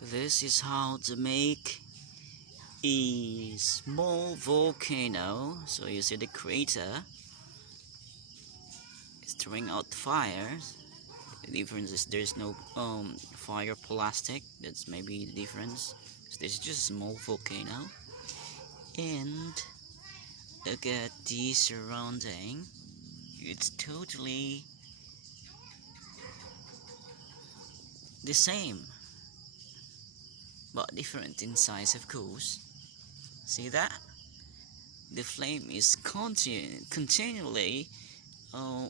This is how to make a small volcano. So you see the crater is throwing out fire. The difference is there's no fire plastic. That's maybe the difference. So this is just a small volcano. And look at the surrounding. It's totally the same, but different in size, of course. See that? The flame is continually uh,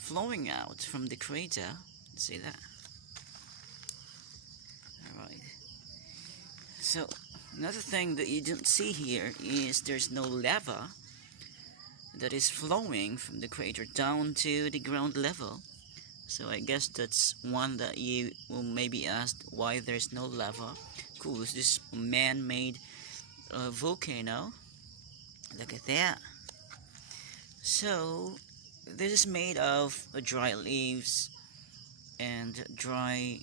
flowing out from the crater. See that? Alright. So, another thing that you don't see here is there's no lava that is flowing from the crater down to the ground level. So I guess that's one that you will maybe ask why there's no lava. Cool, this man-made volcano. Look at that. So this is made of dry leaves and dry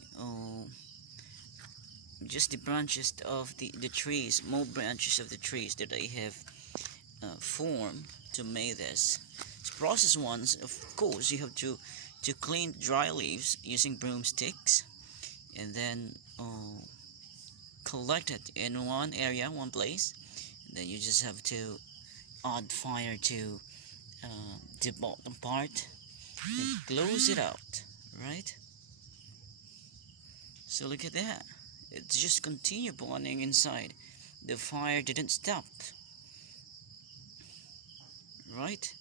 just the branches of the trees, more branches of the trees that I have formed to make this. So process ones, of course, you have to clean dry leaves using broomsticks, and then collect it in one area, one place. And then you just have to add fire to the bottom part and close it out, right? So look at that. It's just continue burning inside. The fire didn't stop, right?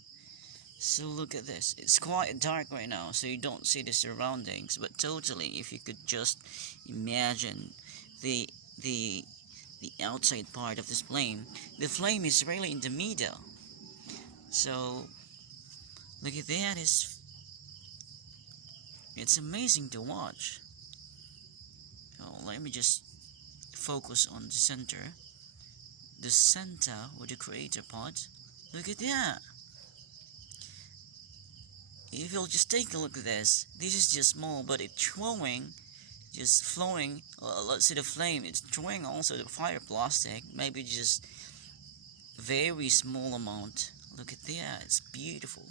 So look at this. It's quite dark right now, so you don't see the surroundings. But totally, if you could just imagine the outside part of this flame, the flame is really in the middle. So look at that. It's amazing to watch. Oh, let me just focus on the center with the creator part. Look at that. If you'll just take a look at this is just small, but it's flowing, just flowing. Let's see the flame. It's throwing also the fire plastic, maybe just very small amount. Look at that, it's beautiful.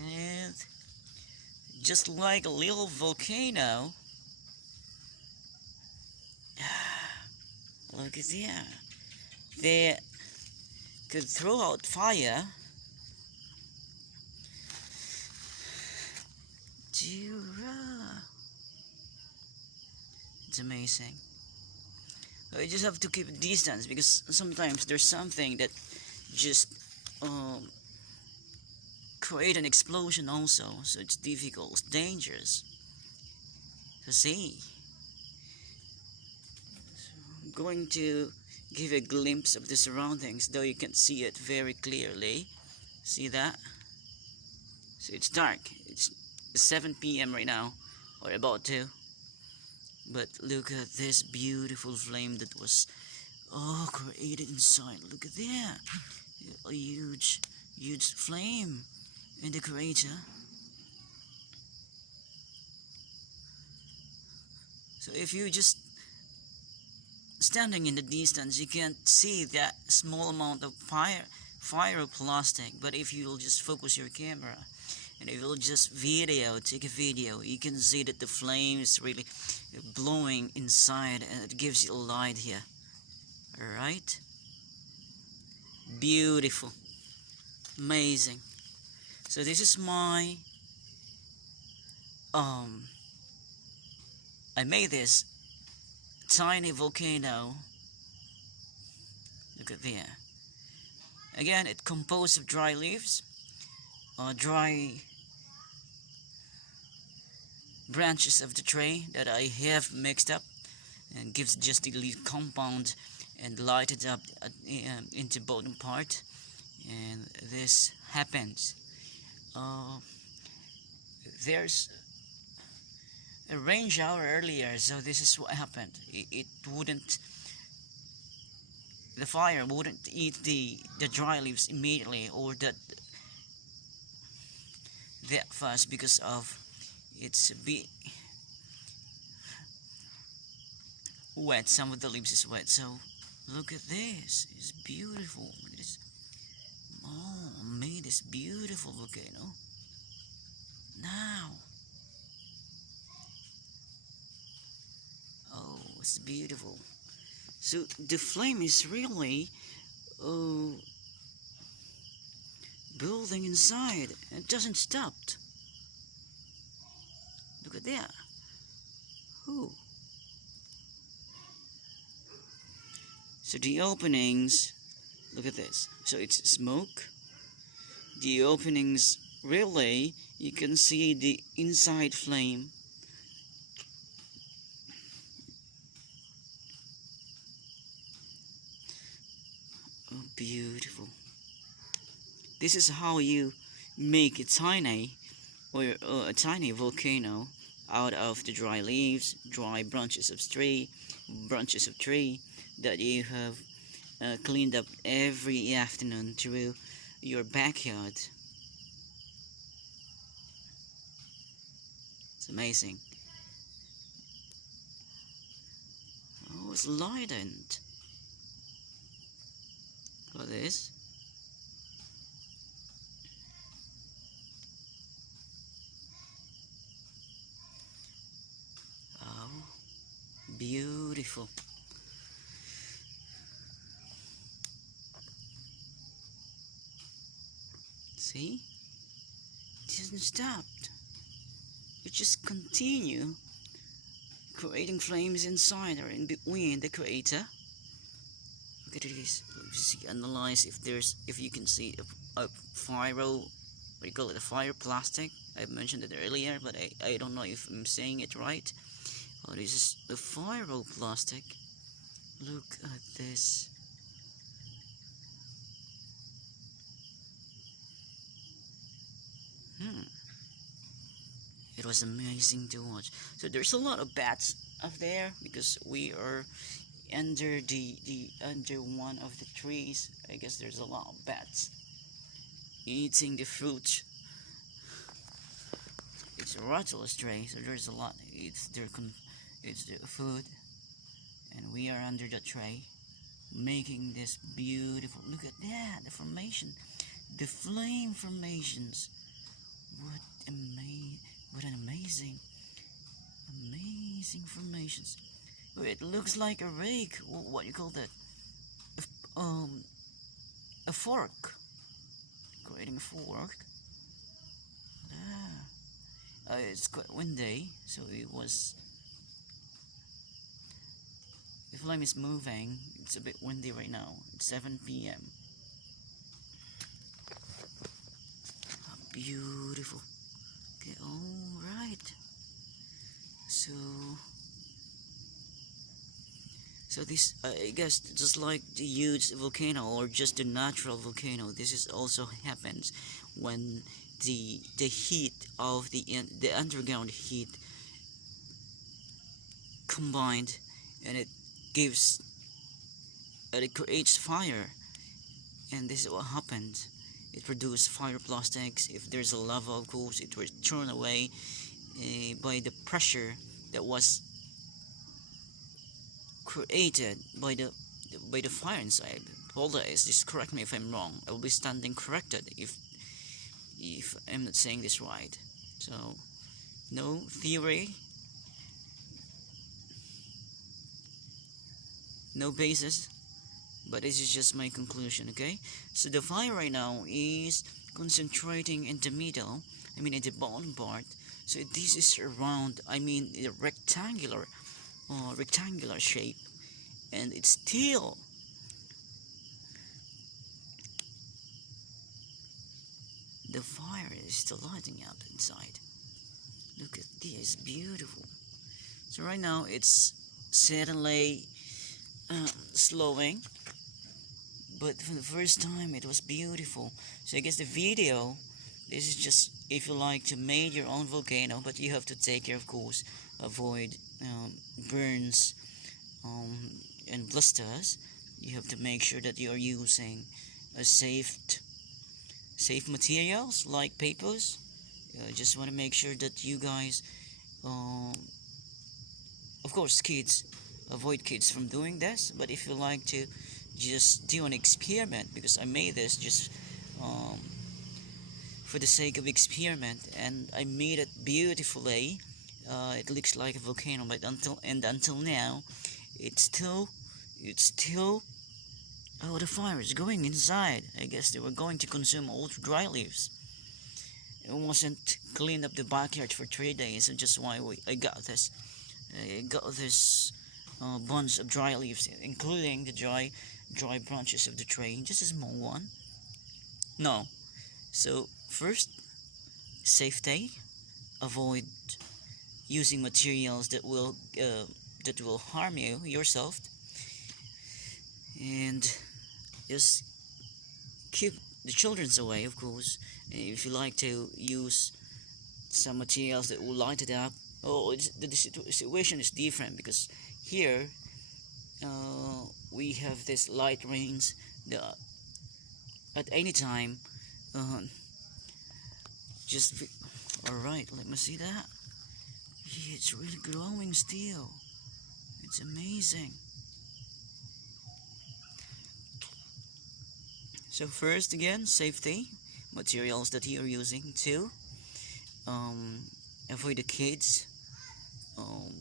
And just like a little volcano. Look at that. They could throw out fire. It's amazing. You just have to keep a distance, because sometimes there's something that just create an explosion also, so it's difficult, it's dangerous to see. So I'm going to give a glimpse of the surroundings, though you can't see it very clearly. See that? So it's dark. It's 7 p.m. right now, or about to. But look at this beautiful flame that was created inside. Look at that. A huge flame in the crater. So if you just standing in the distance, you can't see that small amount of fire plastic. But if you'll just focus your camera, and if you'll just take a video, you can see that the flame is really blowing inside, and it gives you a light here. Alright? Beautiful. Amazing. So this is my I made this tiny volcano. Look at there. Again, it's composed of dry leaves, dry branches of the tree that I have mixed up, and gives just the leaf compound and light it up into bottom part. And this happens. There's a rain shower earlier, so this is what happened. The fire wouldn't eat the dry leaves immediately, or that fast, because of it's a bit wet. Some of the leaves is wet, so look at this. It's beautiful. Look at this. Oh, made this beautiful volcano. Now, oh, it's beautiful. So the flame is really building inside. It doesn't stop. Look at that. Ooh. So the openings, look at this. So it's smoke. The openings really, you can see the inside flame. Oh, beautiful. This is how you make a tiny volcano out of the dry leaves, dry branches of tree that you have cleaned up every afternoon through your backyard. It's amazing. Oh, it's lightened. Look at this. Oh, beautiful. See? It hasn't stopped. It just continue creating flames inside or in between the crater. Look at this. See, analyze if you can see a what you call it, a fire plastic. I mentioned it earlier, but I don't know if I'm saying it right. Oh, this is a fire plastic. Look at this. It was amazing to watch. So there's a lot of bats up there because we are under under one of the trees. I guess there's a lot of bats eating the fruit. It's a rattleless tray, so there's a lot. It's their food, and we are under the tray, making this beautiful. Look at that, the formation, the flame formations. What an amazing formations. It looks like a rake. What you call that? A fork. Creating a fork. It's quite windy, so the flame is moving. It's a bit windy right now. It's 7 p.m. Beautiful. Okay, alright. So this, I guess, just like the huge volcano or just the natural volcano, this is also happens when the heat of the underground heat combined, and it creates fire, and this is what happens. It produces fire plastics. If there's a lava, of course, it will turn away by the pressure that was created by the fire inside. Apologize, just correct me if I'm wrong. I will be standing corrected if I'm not saying this right. So, no theory, no basis, but this is just my conclusion, okay? So the fire right now is concentrating in the middle, in the bottom part. So this is around, a rectangular shape, and it's still the fire is still lighting up inside. Look at this, beautiful. So right now it's suddenly slowing, but for the first time it was beautiful. So I guess the video, this is just if you like to make your own volcano, but you have to take care, of course, avoid burns and blisters. You have to make sure that you are using a safe materials like papers, Just want to make sure that you guys, of course, kids, avoid kids from doing this. But if you like to just do an experiment, because I made this just um, for the sake of experiment, and I made it beautifully. It looks like a volcano, but until now, it's still. Oh, the fire is going inside. I guess they were going to consume all the dry leaves. It wasn't cleaned up the backyard for 3 days, so just why I got this. I got this bunch of dry leaves, including the dry branches of the tree. Just a small one. No. So first, safety. Avoid using materials that will harm you yourself, and just keep the children's away, of course. If you like to use some materials that will light it up, the situation is different, because here we have this light rains that at any time uh, just be, all right, let me see that. Yeah, it's really growing still. It's amazing. So first, again, safety, materials that you're using. Two, um, avoid the kids um,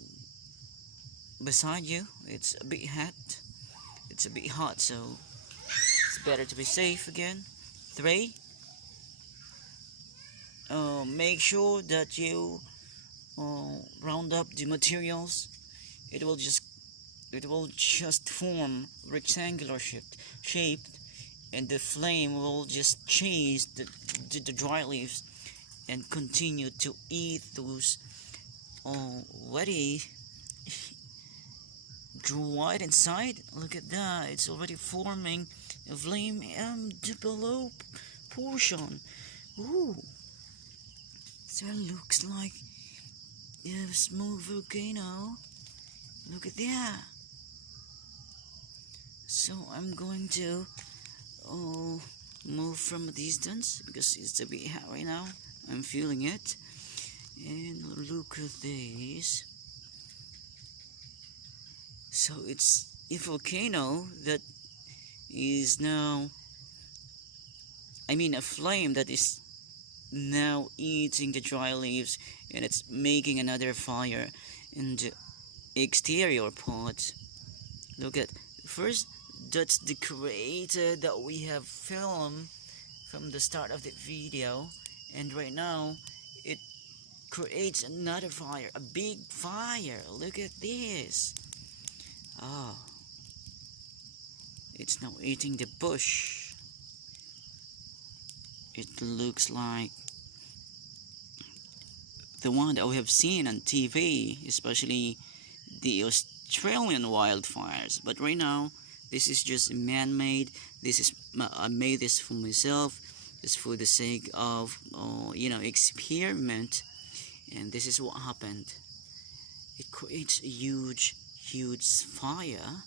beside you. It's a bit hot. It's a bit hot, so it's better to be safe again. Three, make sure that you round up the materials. It will just form rectangular shape, and the flame will just chase the dry leaves and continue to eat those already dried inside. Look at that, it's already forming a flame and the below portion. Ooh, so it looks like a small volcano. Look at that. So I'm going to move from a distance because it's a bit hot right now. I'm feeling it. And look at this. So it's a volcano that is now, a flame that is now eating the dry leaves, and it's making another fire in the exterior part. Look at first, that's the creator that we have filmed from the start of the video, and right now it creates another fire, a big fire. Look at this. It's now eating the bush. It looks like the one that we have seen on TV, especially the Australian wildfires. But right now, this is just man-made. I made this for myself, just for the sake of experiment. And this is what happened. It creates a huge fire.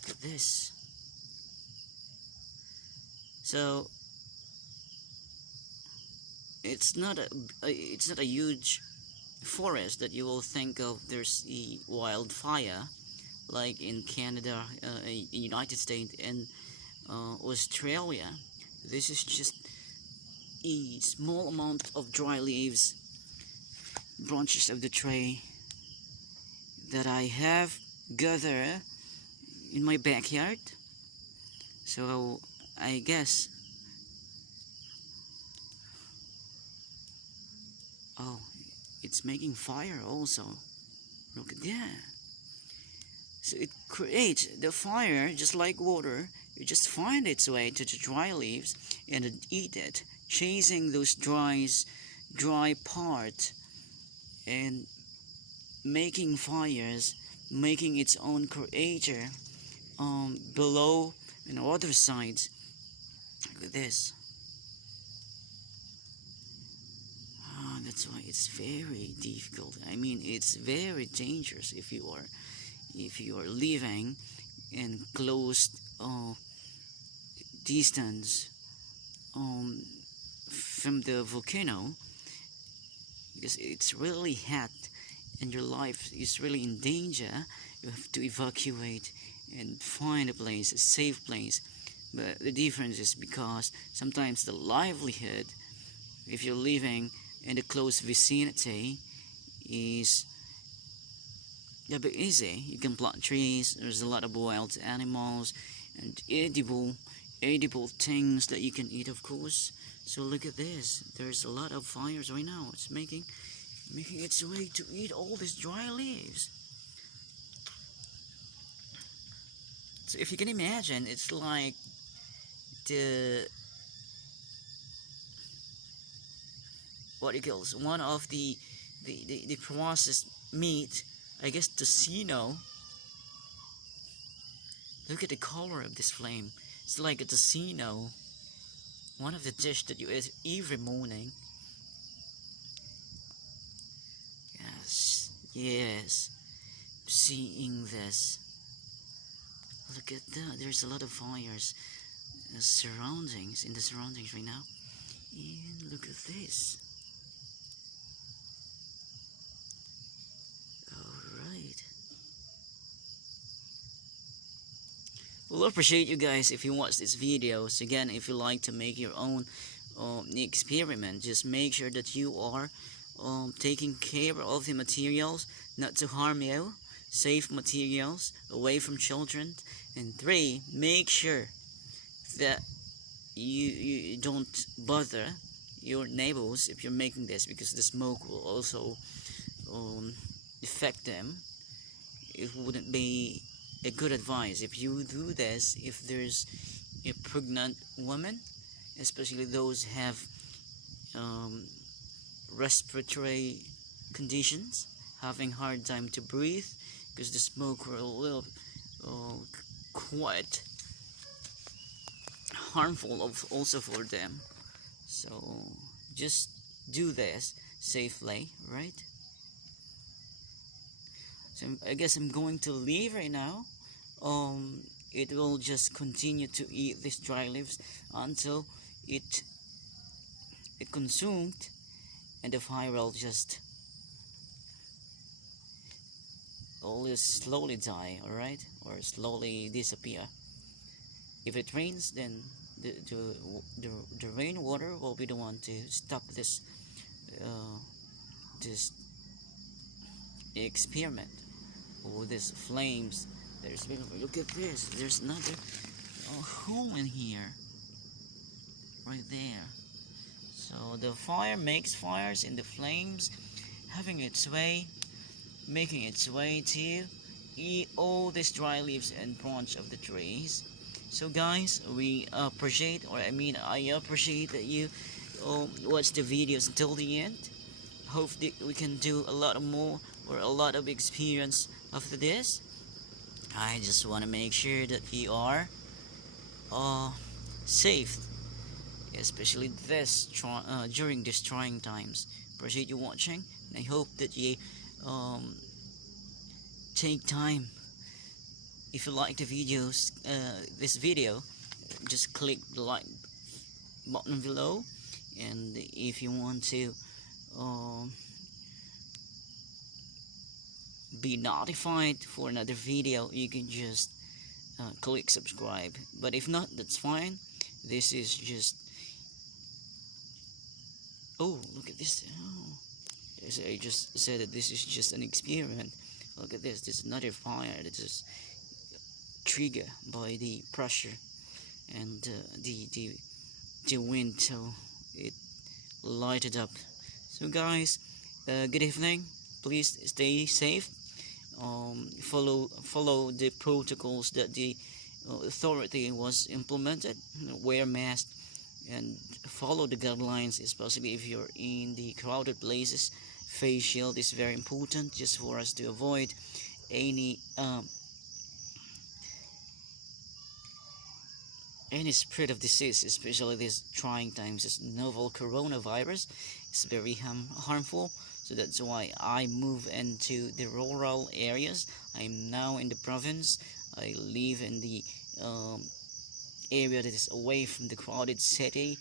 Look at this. So it's not a huge forest that you will think of. There's a wildfire like in Canada, United States, and Australia. This is just a small amount of dry leaves, branches of the tree that I have gathered in my backyard. So I guess, it's making fire also. Look at that. So it creates the fire just like water. You just find its way to the dry leaves and eat it, chasing those dry part, and making fires, making its own creator below and other sides. Look at this. That's why it's very difficult. It's very dangerous if you are living in closed distance from the volcano, because it's really hot and your life is really in danger, you have to evacuate and find a place, a safe place. But the difference is because sometimes the livelihood, if you're living in the close vicinity, is a bit easy. You can plant trees, there's a lot of wild animals and edible things that you can eat, of course. So look at this, there's a lot of fires right now. It's making its way to eat all these dry leaves. So if you can imagine, it's like the what it calls one of the processed meat, I guess tocino. Look at the color of this flame. It's like a tocino, one of the dish that you eat every morning. Yes, seeing this. Look at that, there's a lot of fires in the surroundings right now. And look at this. Alright. We'll appreciate you guys if you watch these videos. Again, if you like to make your own experiment, just make sure that you are taking care of the materials, not to harm you. Safe materials, away from children. And 3, make sure that you don't bother your neighbors if you're making this, because the smoke will also affect them. It wouldn't be a good advice if you do this if there's a pregnant woman, especially those have respiratory conditions, having hard time to breathe, because the smoke will quite harmful also for them. So just do this safely, right? So I guess I'm going to leave right now. It will just continue to eat these dry leaves until it consumed, and the fire will just always slowly die, alright, or slowly disappear. If it rains, then the rainwater will be the one to stop this this experiment, or these flames. Look at this, there's another hole in here right there. So the fire makes fires, and the flames having its way, making its way to eat all these dry leaves and branch of the trees. So guys, I appreciate that you watch the videos until the end. Hope that we can do a lot more, or a lot of experience after this. I just want to make sure that you are safe, especially during these trying times. Appreciate you watching, and I hope that you take time. If you like the videos, this video, just click the like button below, and if you want to be notified for another video, you can just click subscribe. But if not, that's fine. This is just, oh, look at this. I just said that this is just an experiment. Look at this, there's another fire that is triggered by the pressure and the wind, so it lighted up. So guys, good evening. Please stay safe. Follow the protocols that the authority was implemented. Wear mask and follow the guidelines, especially if you're in the crowded places. Face shield is very important, just for us to avoid any spread of disease, especially these trying times. This novel coronavirus is very harmful. So that's why I move into the rural areas. I'm now in the province. I live in the area that is away from the crowded city,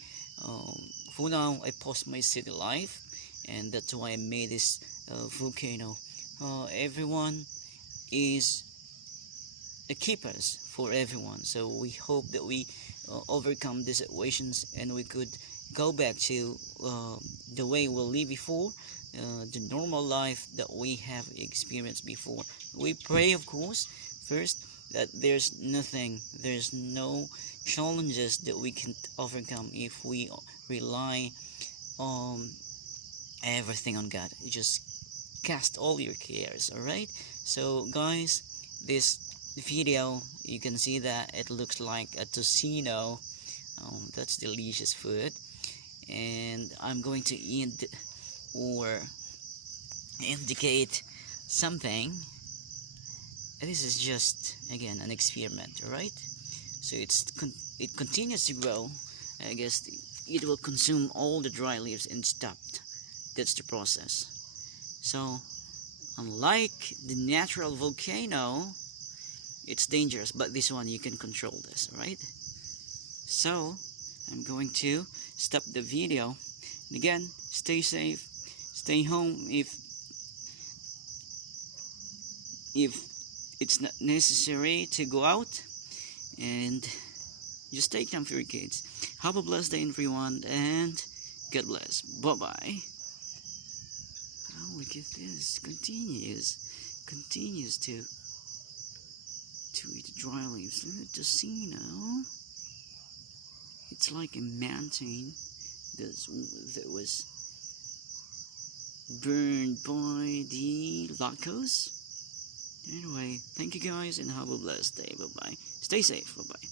for now I post my city life, and that's why I made this volcano. Everyone is a keepers for everyone, so we hope that we overcome these situations and we could go back to the way we live before, the normal life that we have experienced before. We pray, of course, first, that there's no challenges that we can overcome if we rely on everything on God. You just cast all your cares, alright? So guys, this video, you can see that it looks like a tocino. That's delicious food, and I'm going to end or indicate something. This is just again an experiment, alright? So it continues to grow. I guess it will consume all the dry leaves and stop. That's the process. So unlike the natural volcano, it's dangerous, but this one you can control this, right? So I'm going to stop the video, and again, stay safe, stay home if it's not necessary to go out, and just take time for your kids. Have a blessed day everyone, and God bless. Bye bye. Oh, look at this, continues to eat dry leaves. Look at the sea now. It's like a mountain that was burned by the lacos. Anyway, thank you guys and have a blessed day. Bye bye. Stay safe. Bye bye.